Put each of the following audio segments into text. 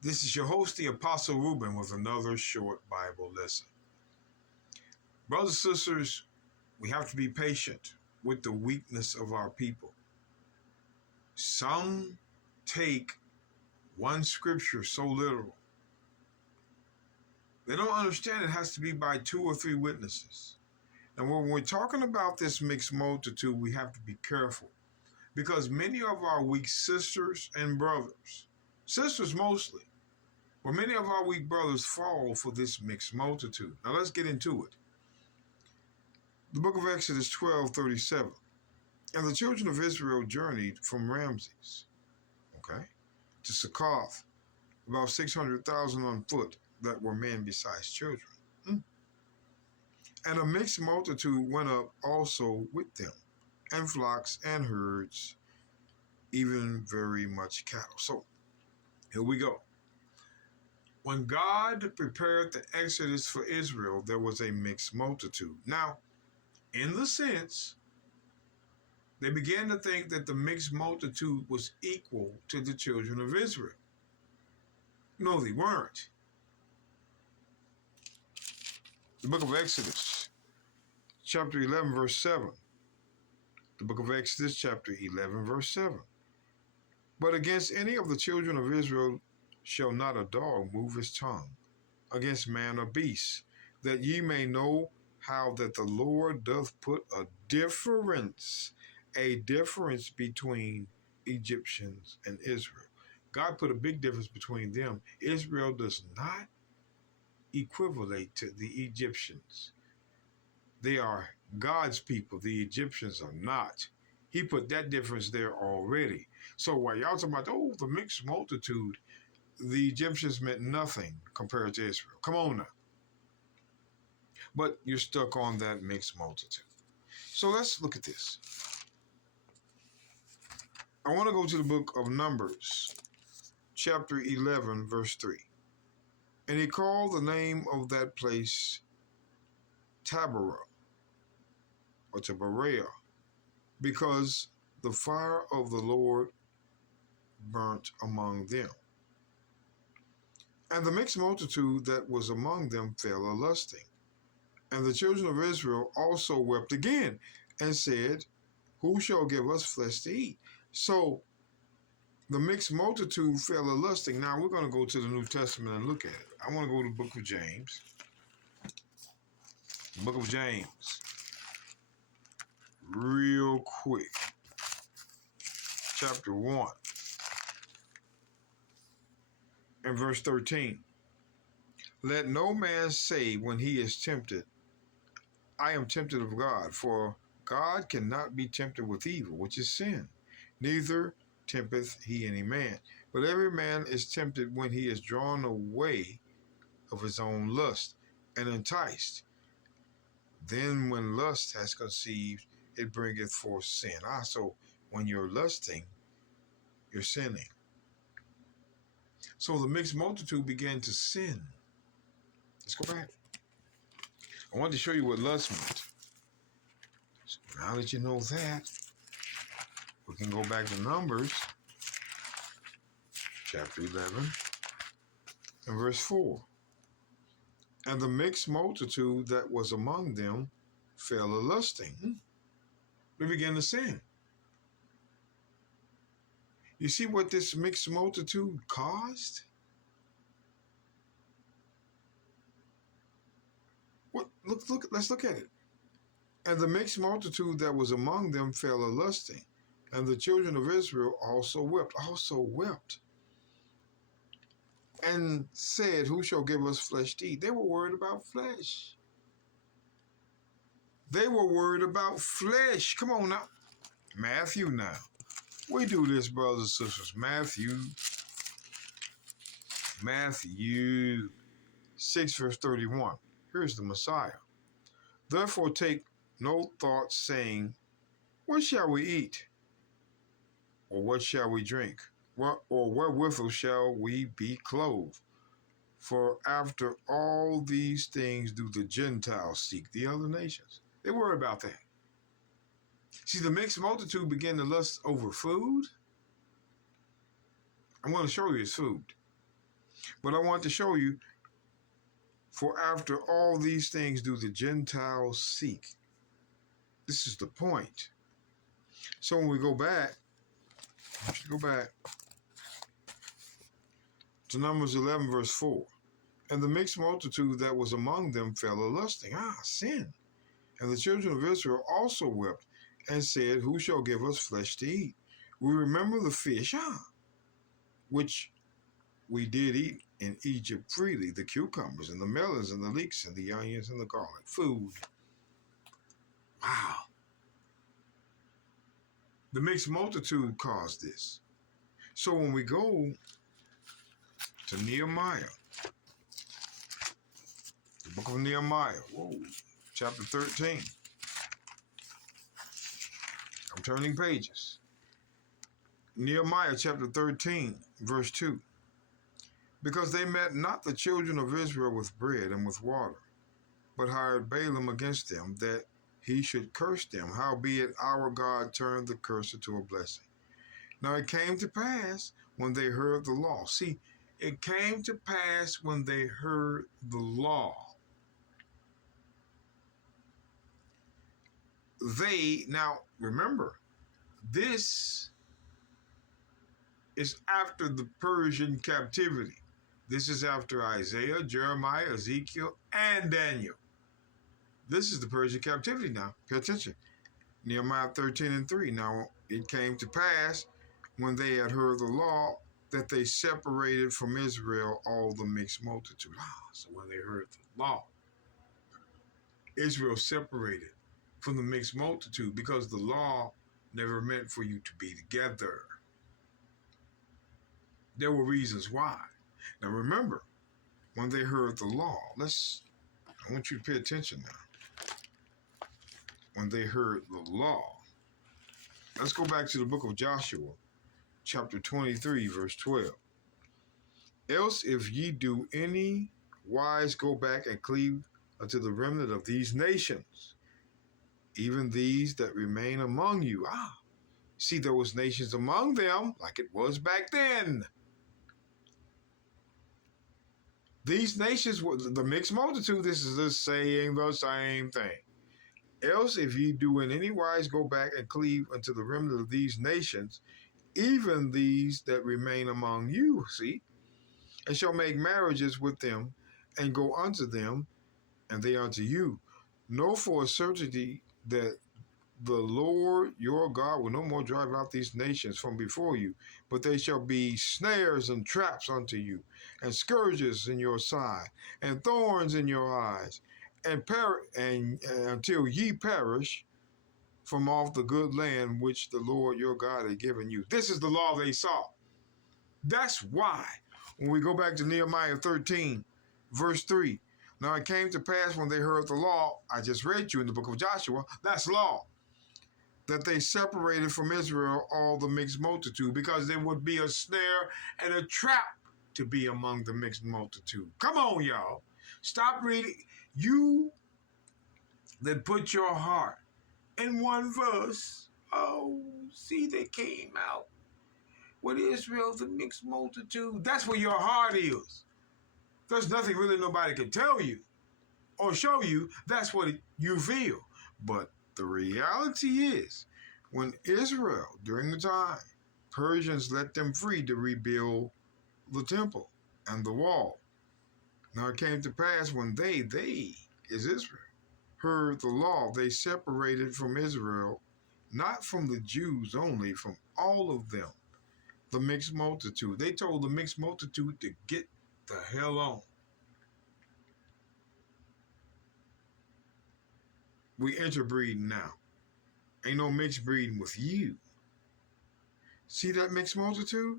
This is your host, the Apostle Reuben, with another short Bible lesson. Brothers and sisters, we have to be patient with the weakness of our people. Some take one scripture so literal. They don't understand it has to be by 2 or 3 witnesses. And when we're talking about this mixed multitude, we have to be careful, because many of our weak sisters and brothers, sisters mostly, but many of our weak brothers fall for this mixed multitude. Now let's get into it. The book of Exodus 12:37. And the children of Israel journeyed from Ramses, to Succoth, about 600,000 on foot, that were men besides children. And a mixed multitude went up also with them, and flocks and herds, even very much cattle. So here we go. When God prepared the Exodus for Israel, there was a mixed multitude. Now, in the sense, they began to think that the mixed multitude was equal to the children of Israel. No, they weren't. The book of Exodus, chapter 11, verse 7. The book of Exodus, chapter 11, verse 7. But against any of the children of Israel shall not a dog move his tongue against man or beast, that ye may know how that the Lord doth put a difference between Egyptians and Israel. God put a big difference between them. Israel does not equivalent to the Egyptians. They are God's people. The Egyptians are not. He put that difference there already. So while y'all talking about, the mixed multitude, the Egyptians meant nothing compared to Israel. Come on now. But you're stuck on that mixed multitude. So let's look at this. I want to go to the book of Numbers, chapter 11, verse 3. And he called the name of that place Taberah, or Taberah, because the fire of the Lord burnt among them. And the mixed multitude that was among them fell a lusting. And the children of Israel also wept again, and said, who shall give us flesh to eat? So the mixed multitude fell a lusting. Now we're going to go to the New Testament and look at it. I want to go to the book of James. The book of James. Real quick. Chapter 1. And verse 13. Let no man say when he is tempted, I am tempted of God, for God cannot be tempted with evil, which is sin. Neither tempteth he any man. But every man is tempted when he is drawn away of his own lust and enticed. Then when lust has conceived, it bringeth forth sin. So when you're lusting, you're sinning. So the mixed multitude began to sin. Let's go back. I wanted to show you what lust meant. So now that you know that, we can go back to Numbers, chapter 11, and verse 4. And the mixed multitude that was among them fell a lusting. They began to sin. You see what this mixed multitude caused? Let's look at it. And the mixed multitude that was among them fell a lusting, and the children of Israel also wept, and said, who shall give us flesh to eat? They were worried about flesh. They were worried about flesh. Come on now. Matthew now. We do this, brothers and sisters. Matthew 6, verse 31. Here's the Messiah. Therefore take no thought, saying, what shall we eat? Or what shall we drink? Or wherewithal shall we be clothed? For after all these things do the Gentiles seek, the other nations. They worry about that. See, the mixed multitude began to lust over food. I'm going to show you his food. But I want to show you, for after all these things do the Gentiles seek. This is the point. So when we go back to Numbers 11, verse 4. And the mixed multitude that was among them fell a-lusting. Sin. And the children of Israel also wept and said, who shall give us flesh to eat? We remember the fish, which we did eat in Egypt freely, the cucumbers and the melons and the leeks and the onions and the garlic. Food. Wow. The mixed multitude caused this. So when we go to Nehemiah, the book of Nehemiah, chapter 13. I'm turning pages. Nehemiah chapter 13, verse 2. Because they met not the children of Israel with bread and with water, but hired Balaam against them, that he should curse them. Howbeit our God turned the curse into a blessing. Now it came to pass when they heard the law. See, it came to pass when they heard the law. Now remember, this is after the Persian captivity. This is after Isaiah, Jeremiah, Ezekiel, and Daniel. This is the Persian captivity now. Pay attention. Nehemiah 13 and 3. Now it came to pass when they had heard the law that they separated from Israel all the mixed multitude. So when they heard the law, Israel separated from the mixed multitude because the law never meant for you to be together. There were reasons why. Now remember, when they heard the law, I want you to pay attention now. When they heard the law, let's go back to the book of Joshua, chapter 23, verse 12. Else if ye do any wise go back and cleave unto the remnant of these nations, even these that remain among you. See, there was nations among them like it was back then. These nations were the mixed multitude. This is the same thing. Else, if ye do in any wise go back and cleave unto the remnant of these nations, even these that remain among you, see, and shall make marriages with them, and go unto them, and they unto you, know for a certainty that the Lord your God will no more drive out these nations from before you, but they shall be snares and traps unto you, and scourges in your side, and thorns in your eyes, and until ye perish from off the good land which the Lord your God had given you. This is the law they saw. That's why, when we go back to Nehemiah 13, verse 3, now it came to pass when they heard the law, I just read you in the book of Joshua, that's law, that they separated from Israel all the mixed multitude, because there would be a snare and a trap to be among the mixed multitude. Come on, y'all. Stop reading. You that put your heart in one verse. See, they came out with Israel, the mixed multitude. That's where your heart is. There's nothing really nobody can tell you or show you. That's what you feel. But the reality is, when Israel, during the time, Persians let them free to rebuild the temple and the wall. Now it came to pass when they is Israel, heard the law, they separated from Israel, not from the Jews only, from all of them, the mixed multitude. They told the mixed multitude to get the hell on. We interbreeding now. Ain't no mixed breeding with you. See that mixed multitude?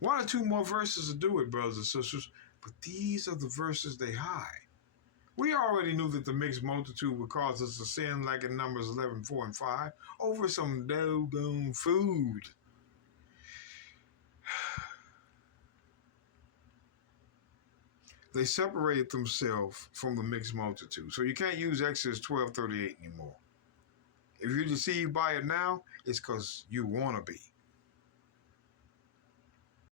One or two more verses to do it, brothers and sisters, but these are the verses they hide. We already knew that the mixed multitude would cause us to sin, like in Numbers 11, 4 and 5, over some doggone food. They separated themselves from the mixed multitude. So you can't use Exodus 12:38 anymore. If you're deceived by it now, it's because you want to be.